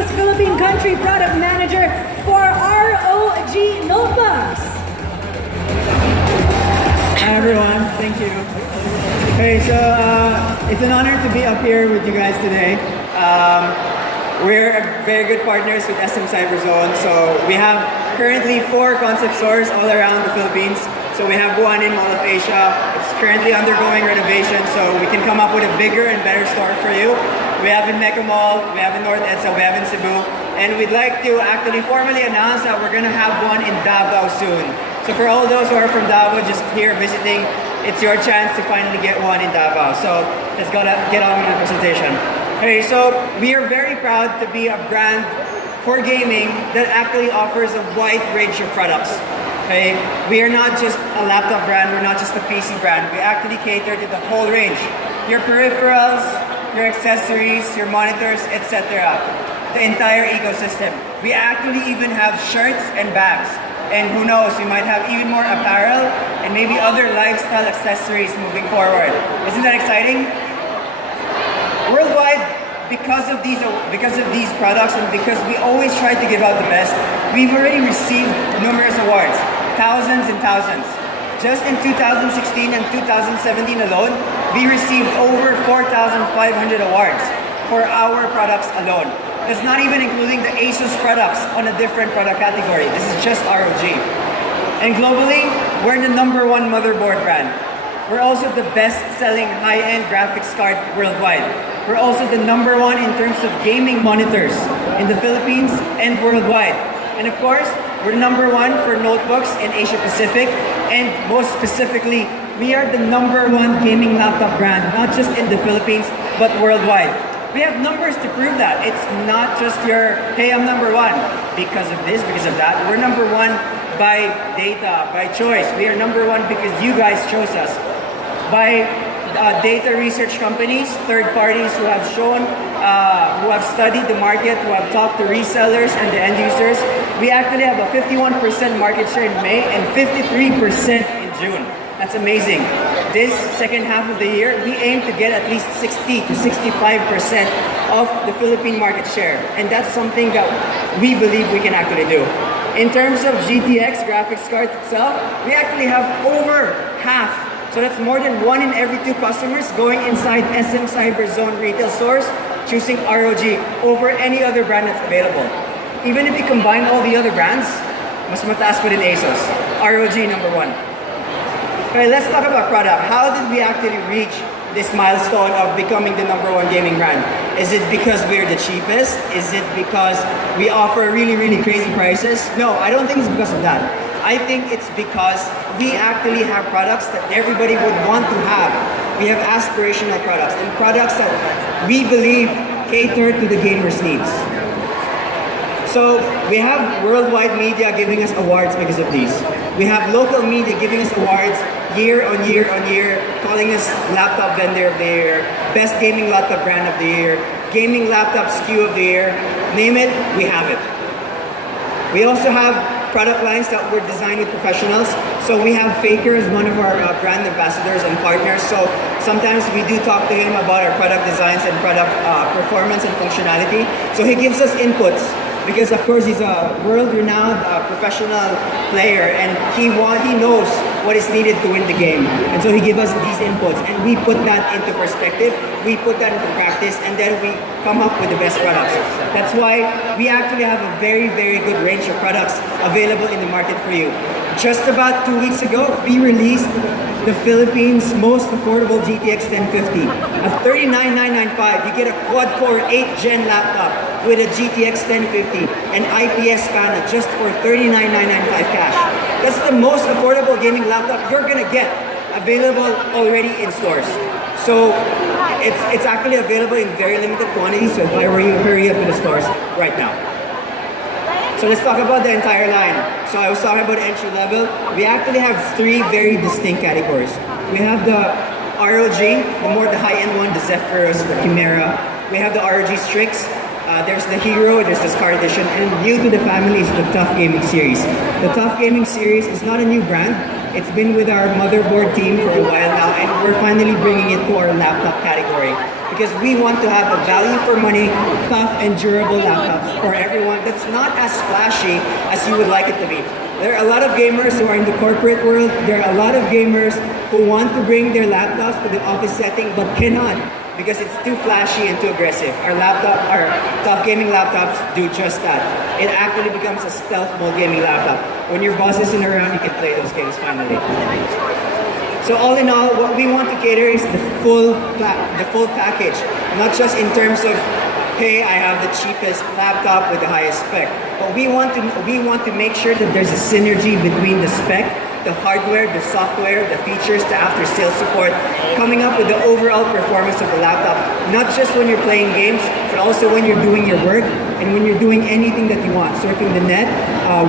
ASUS Philippine Country Product Manager for ROG Notebooks. Hi everyone, thank you. Okay, so it's an honor to be up here with you guys today. We're very good partners with SM Cyberzone. So we have currently 4 concept stores all around the Philippines. So we have one in Mall of Asia. It's currently undergoing renovation, so we can come up with a bigger and better store for you. We have in Mecca Mall, we have in North EDSA, we have in Cebu. And we'd like to actually formally announce that we're gonna have one in Davao soon. So for all those who are from Davao, just here visiting, it's your chance to finally get one in Davao. So let's go get on with the presentation. Okay, so we are very proud to be a brand for gaming that actually offers a wide range of products. Okay, we are not just a laptop brand, we're not just a PC brand. We actually cater to the whole range. Your peripherals, your accessories, your monitors, etc. The entire ecosystem. We actually even have shirts and bags. And who knows, we might have even more apparel and maybe other lifestyle accessories moving forward. Isn't that exciting? Worldwide, because of these products and because we always try to give out the best, we've already received numerous awards, thousands and thousands. Just in 2016 and 2017 alone, we received over 4,500 awards for our products alone. That's not even including the ASUS products on a different product category. This is just ROG. And globally, we're the #1 motherboard brand. We're also the best-selling high-end graphics card worldwide. We're also the #1 in terms of gaming monitors in the Philippines and worldwide. And of course, we're the #1 for notebooks in Asia Pacific, and most specifically, we are the #1 gaming laptop brand, not just in the Philippines, but worldwide. We have numbers to prove that. It's not just your, hey, I'm #1 because of this, because of that. We're #1 by data, by choice. We are #1 because you guys chose us. By data research companies, third parties who have shown, who have studied the market, who have talked to resellers and the end users. We actually have a 51% market share in May and 53% in June. That's amazing. This second half of the year, we aim to get at least 60 to 65% of the Philippine market share. And that's something that we believe we can actually do. In terms of GTX graphics cards itself, we actually have over half. So that's more than 1 in every 2 customers going inside SM Cyberzone retail stores choosing ROG over any other brand that's available. Even if you combine all the other brands, mas mataas pa din ASUS. ROG #1. Okay, let's talk about product. How did we actually reach this milestone of becoming the #1 gaming brand? Is it because we're the cheapest? Is it because we offer really, really crazy prices? No, I don't think it's because of that. I think it's because we actually have products that everybody would want to have. We have aspirational products and products that we believe cater to the gamer's needs. So we have worldwide media giving us awards because of these. We have local media giving us awards year on year on year, calling us Laptop Vendor of the Year, Best Gaming Laptop Brand of the Year, Gaming Laptop SKU of the Year. Name it, we have it. We also have product lines that were designed with professionals. So we have Faker as one of our brand ambassadors and partners. So sometimes we do talk to him about our product designs and product performance and functionality. So he gives us inputs. Because of course he's a world-renowned professional player and he knows what is needed to win the game. And so he gives us these inputs and we put that into perspective, we put that into practice, and then we come up with the best products. That's why we actually have a very, very good range of products available in the market for you. Just about 2 weeks ago, we released the Philippines' most affordable GTX 1050. At $39,995, you get a quad-core 8th-gen laptop with a GTX 1050 and IPS panel just for $39,995 cash. That's the most affordable gaming laptop you're gonna get, available already in stores. So it's actually available in very limited quantities, so if I were you, hurry up to the stores right now. So let's talk about the entire line. So I was talking about entry level. We actually have 3 very distinct categories. We have the ROG, the high-end one, the Zephyrus, the Chimera. We have the ROG Strix. There's the Hero, there's the Scar Edition, and new to the family is the Tough Gaming Series. The Tough Gaming Series is not a new brand. It's been with our motherboard team for a while now, and we're finally bringing it to our laptop category. because we want to have a value for money, tough and durable laptops for everyone that's not as flashy as you would like it to be. There are a lot of gamers who are in the corporate world. There are a lot of gamers who want to bring their laptops to the office setting but cannot because it's too flashy and too aggressive. Our tough gaming laptops do just that. It actually becomes a stealth mode gaming laptop. When your boss isn't around, you can play those games finally. So all in all, what we want to cater is the full package, not just in terms of, hey, I have the cheapest laptop with the highest spec. But we want to make sure that there's a synergy between the spec, the hardware, the software, the features, the after-sales support, coming up with the overall performance of the laptop, not just when you're playing games, but also when you're doing your work and when you're doing anything that you want, surfing the net,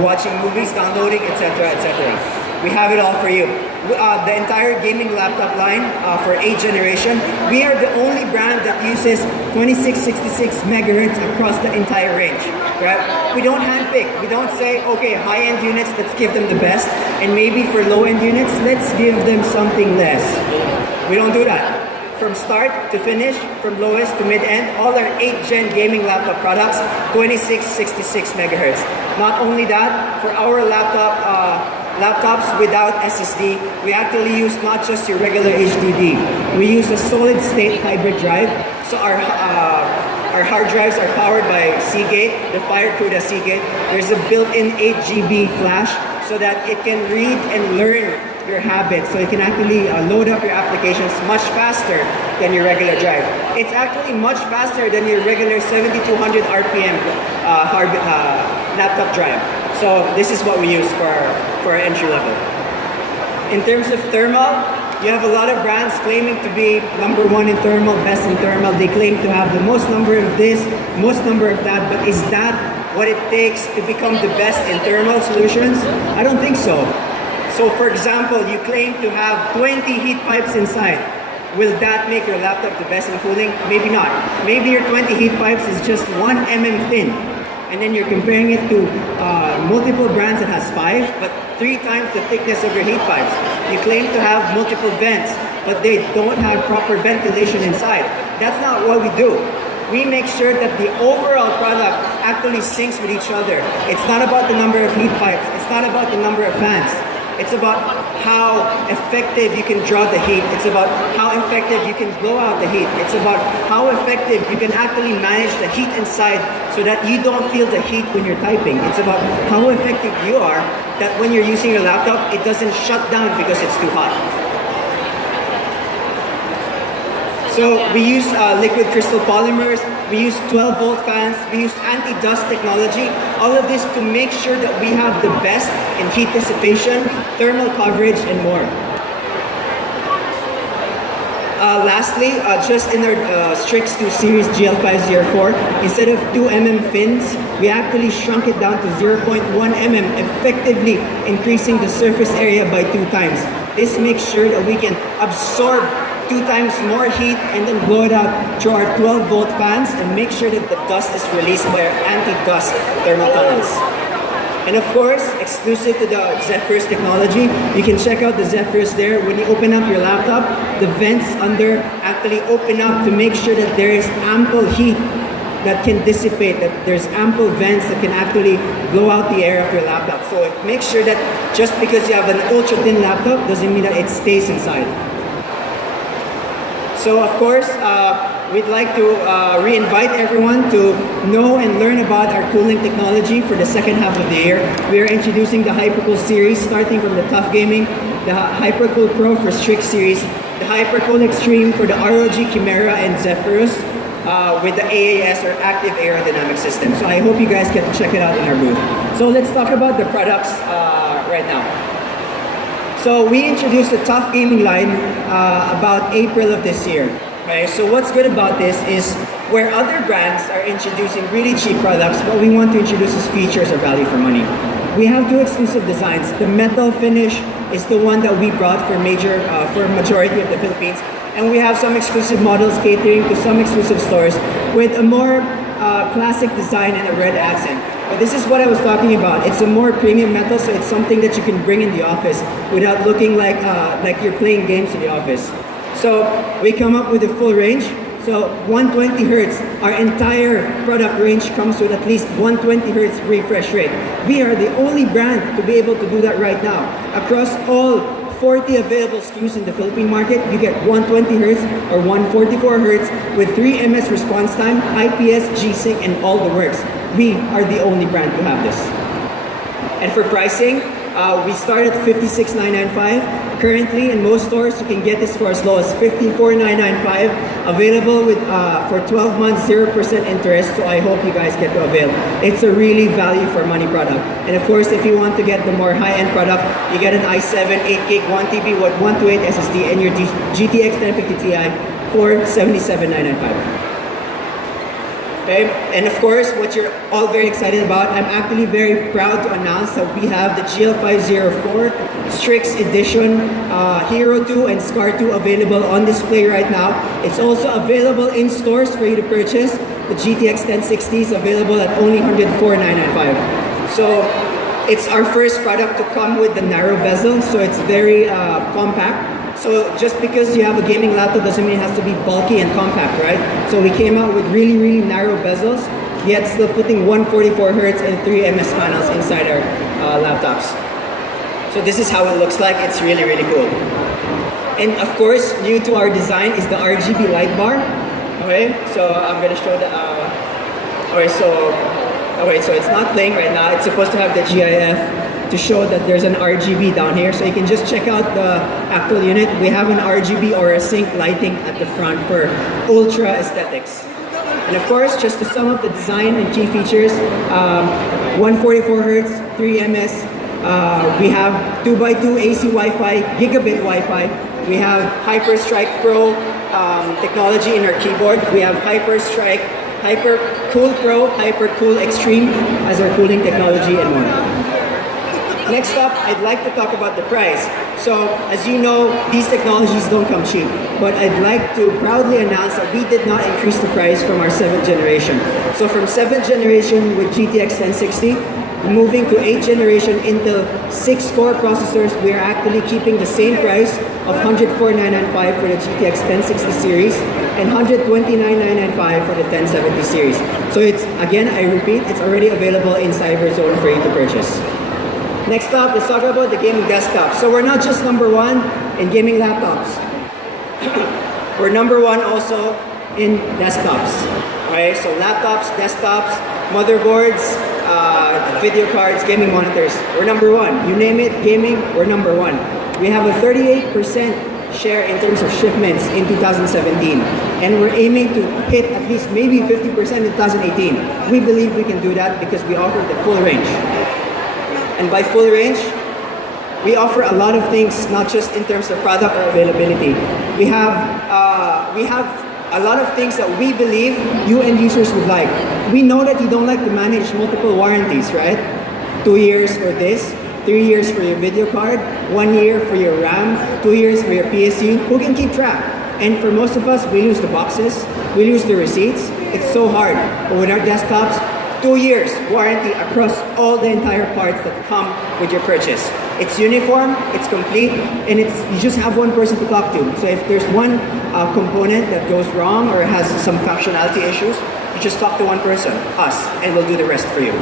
watching movies, downloading, etc., etc. We have it all for you. The entire gaming laptop line for 8th generation, we are the only brand that uses 2666 megahertz across the entire range. Right? We don't handpick. We don't say, okay, high-end units, let's give them the best, and maybe for low-end units, let's give them something less. We don't do that. From start to finish, from lowest to mid-end, all our 8th gen gaming laptop products, 2666 megahertz. Not only that, for our laptops without SSD, we actually use not just your regular HDD. We use a solid-state hybrid drive. So our hard drives are powered by Seagate, the FireCuda Seagate. There's a built-in 8 GB flash so that it can read and learn your habits. So it can actually load up your applications much faster than your regular drive. It's actually much faster than your regular 7200 RPM laptop drive. So this is what we use for our entry level. In terms of thermal, you have a lot of brands claiming to be number one in thermal, best in thermal. They claim to have the most number of this, most number of that, but is that what it takes to become the best in thermal solutions? I don't think so. So for example, you claim to have 20 heat pipes inside. Will that make your laptop the best in cooling? Maybe not. Maybe your 20 heat pipes is just 1 mm thin. And then you're comparing it to multiple brands that has 5, but 3 times the thickness of your heat pipes. You claim to have multiple vents, but they don't have proper ventilation inside. That's not what we do. We make sure that the overall product actually syncs with each other. It's not about the number of heat pipes. It's not about the number of fans. It's about how effective you can draw the heat. It's about how effective you can blow out the heat. It's about how effective you can actually manage the heat inside so that you don't feel the heat when you're typing. It's about how effective you are that when you're using your laptop, it doesn't shut down because it's too hot. So we use liquid crystal polymers, we use 12-volt fans, we use anti-dust technology, all of this to make sure that we have the best in heat dissipation, thermal coverage, and more. Lastly, just in our Strix 2 Series GL504, instead of 2 mm fins, we actually shrunk it down to 0.1 mm, effectively increasing the surface area by 2 times. This makes sure that we can absorb 2 times more heat and then blow it out through our 12-volt fans and make sure that the dust is released by our anti-dust thermal tunnels. And of course, exclusive to the Zephyrus technology, you can check out the Zephyrus there. When you open up your laptop, the vents under actually open up to make sure that there is ample heat that can dissipate, that there's ample vents that can actually blow out the air of your laptop. So it makes sure that just because you have an ultra-thin laptop doesn't mean that it stays inside. So of course, we'd like to re-invite everyone to know and learn about our cooling technology for the second half of the year. We are introducing the Hypercool series, starting from the Tough Gaming, the Hypercool Pro for Strix series, the Hypercool Extreme for the ROG Chimera and Zephyrus, with the AAS or Active Aerodynamic System. So I hope you guys get to check it out in our booth. So let's talk about the products right now. So we introduced the Tough Gaming line about April of this year. Right? So what's good about this is where other brands are introducing really cheap products, what we want to introduce is features or value for money. We have 2 exclusive designs. The metal finish is the one that we brought for majority of the Philippines. And we have some exclusive models catering to some exclusive stores with a more classic design and a red accent. But this is what I was talking about. It's a more premium metal, so it's something that you can bring in the office without looking like you're playing games in the office. So we come up with a full range. So 120 hertz, our entire product range comes with at least 120 hertz refresh rate. We are the only brand to be able to do that right now. Across all 40 available SKUs in the Philippine market, you get 120 hertz or 144 hertz with 3 ms response time, IPS, G-Sync, and all the works. We are the only brand to have this. And for pricing, we start at $56,995. Currently, in most stores, you can get this for as low as $54,995. Available with for 12 months, 0% interest. So I hope you guys get to avail. It's a really value for money product. And of course, if you want to get the more high-end product, you get an i7 8GB 1TB with 128 SSD and your GTX 1050 Ti for $77,995. Okay. And of course, what you're all very excited about, I'm actually very proud to announce that we have the GL504 Strix Edition Hero 2 and Scar 2 available on display right now. It's also available in stores for you to purchase. The GTX 1060 is available at only $104,995. So it's our first product to come with the narrow bezel, so it's very compact. So just because you have a gaming laptop doesn't mean it has to be bulky and compact, right? So we came out with really, really narrow bezels, yet still putting 144 hertz and 3 ms panels inside our laptops. So this is how it looks like. It's really, really cool. And of course, new to our design is the RGB light bar. Okay, so I'm gonna show the. Okay, so it's not playing right now. It's supposed to have the GIF to show that there's an RGB down here. So you can just check out the actual unit. We have an RGB or a sync lighting at the front for ultra aesthetics. And of course, just to sum up the design and key features, 144 hertz, 3 ms. We have 2x2 AC Wi-Fi, gigabit Wi-Fi. We have HyperStrike Pro technology in our keyboard. We have HyperStrike, HyperCool Pro, HyperCool Extreme as our cooling technology and more. Next up, I'd like to talk about the price. So, as you know, these technologies don't come cheap, but I'd like to proudly announce that we did not increase the price from our 7th generation. So from 7th generation with GTX 1060, moving to 8th generation Intel 6-core processors, we are actually keeping the same price of $104,995 for the GTX 1060 series and $129,995 for the 1070 series. So it's, again, I repeat, it's already available in Cyberzone for you to purchase. Next up, let's talk about the gaming desktop. So we're not just number one in gaming laptops. We're number one also in desktops. Right? So laptops, desktops, motherboards, video cards, gaming monitors. We're number one. You name it, gaming, we're number one. We have a 38% share in terms of shipments in 2017. And we're aiming to hit at least maybe 50% in 2018. We believe we can do that because we offer the full range. And by full range, we offer a lot of things, not just in terms of product or availability. We have a lot of things that we believe you end users would like. We know that you don't like to manage multiple warranties, right? 2 years for this, 3 years for your video card, 1 year for your RAM, 2 years for your PSU. Who can keep track? And for most of us, we lose the boxes, we lose the receipts. It's so hard. But with our desktops, 2 years warranty across all the entire parts that come with your purchase. It's uniform, it's complete, and you just have one person to talk to. So if there's one component that goes wrong or has some functionality issues, you just talk to one person, us, and we'll do the rest for you.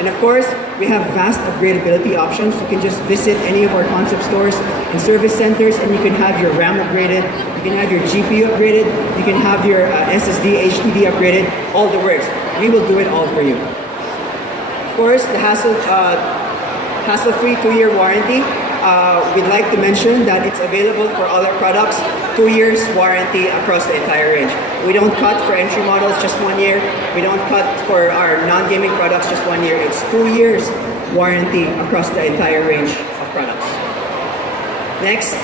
And of course, we have vast upgradability options. You can just visit any of our concept stores and service centers, and you can have your RAM upgraded, you can have your GPU upgraded, you can have your SSD, HDD upgraded, all the works. We will do it all for you. Of course, the hassle-free 2-year warranty. We'd like to mention that it's available for all our products, 2 years warranty across the entire range. We don't cut for entry models, just 1 year. We don't cut for our non-gaming products, just 1 year. It's 2 years warranty across the entire range of products. Next,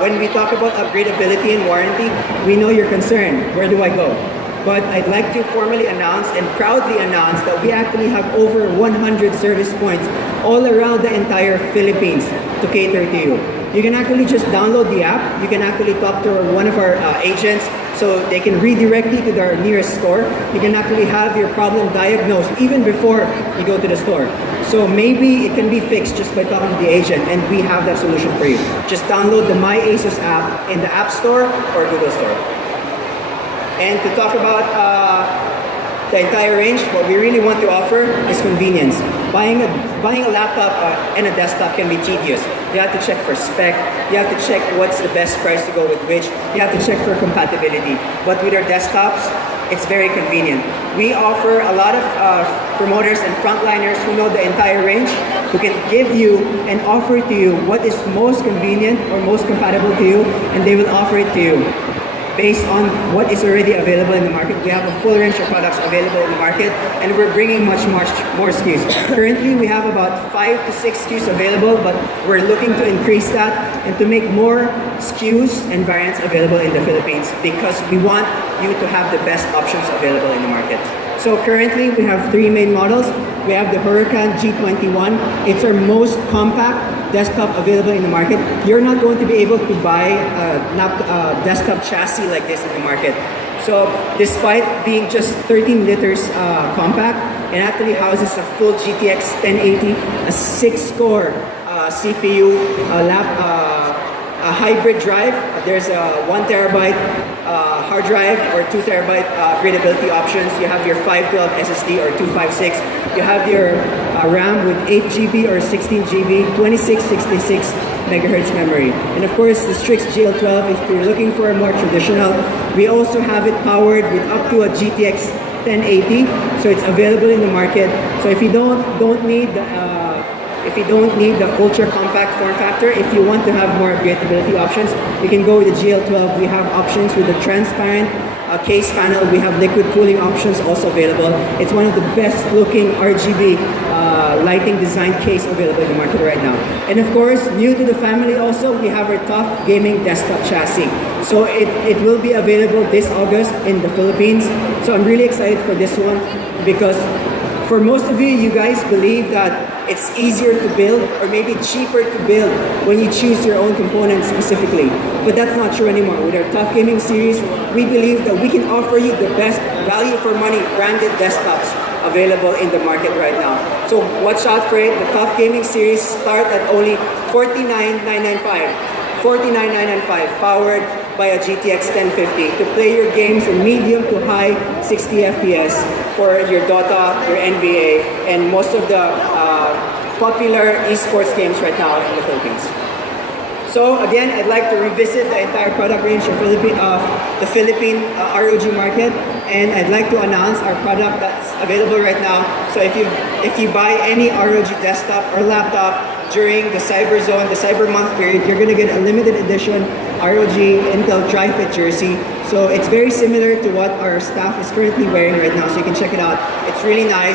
when we talk about upgradability and warranty, we know you're concerned. Where do I go? But I'd like to formally announce and proudly announce that we actually have over 100 service points all around the entire Philippines to cater to you. You can actually just download the app. You can actually talk to one of our agents so they can redirect you to their nearest store. You can actually have your problem diagnosed even before you go to the store. So maybe it can be fixed just by talking to the agent, and we have that solution for you. Just download the My ASUS app in the App Store or Google Store. And to talk about the entire range, what we really want to offer is convenience. Buying a laptop and a desktop can be tedious. You have to check for spec, you have to check what's the best price to go with which, you have to check for compatibility. But with our desktops, it's very convenient. We offer a lot of promoters and frontliners who know the entire range, who can give you and offer to you what is most convenient or most compatible to you, and they will offer it to you based on what is already available in the market. We have a full range of products available in the market, and we're bringing much more SKUs. Currently, we have about 5 to 6 SKUs available, but we're looking to increase that and to make more SKUs and variants available in the Philippines because we want you to have the best options available in the market. So currently, we have 3 main models. We have the Huracan G21. It's our most compact desktop available in the market. You're not going to be able to buy a desktop chassis like this in the market. So despite being just 13 liters compact, it actually houses a full GTX 1080, a 6-core CPU, a hybrid drive. There's a 1 terabyte hard drive or 2 terabyte upgradability options. You have your 512 SSD or 256. You have your RAM with 8 GB or 16 GB, 2666 megahertz memory. And of course, the Strix GL12, if you're looking for a more traditional, we also have it powered with up to a GTX 1080. So it's available in the market. So if you don't need the ultra compact form factor, if you want to have more upgradability options, you can go with the GL12. We have options with the transparent case panel. We have liquid cooling options also available. It's one of the best looking RGB lighting design case available in the market right now. And of course, new to the family also, we have our TUF Gaming Desktop Chassis. So it will be available this August in the Philippines. So I'm really excited for this one because for most of you guys believe that it's easier to build or maybe cheaper to build when you choose your own components specifically. But that's not true anymore. With our TUF Gaming series, we believe that we can offer you the best value for money branded desktops available in the market right now. So watch out for it. The TUF Gaming series start at only $49,995. $49,995 powered by a GTX 1050 to play your games in medium to high 60 FPS for your Dota, your NBA, and most of the popular esports games right now in the Philippines. So again, I'd like to revisit the entire product range of the Philippine ROG market, and I'd like to announce our product that's available right now. So if you buy any ROG desktop or laptop during the Cyber Zone, the Cyber Month period, you're gonna get a limited edition ROG Intel Tri-Fit jersey. So it's very similar to what our staff is currently wearing right now, so you can check it out. It's really nice.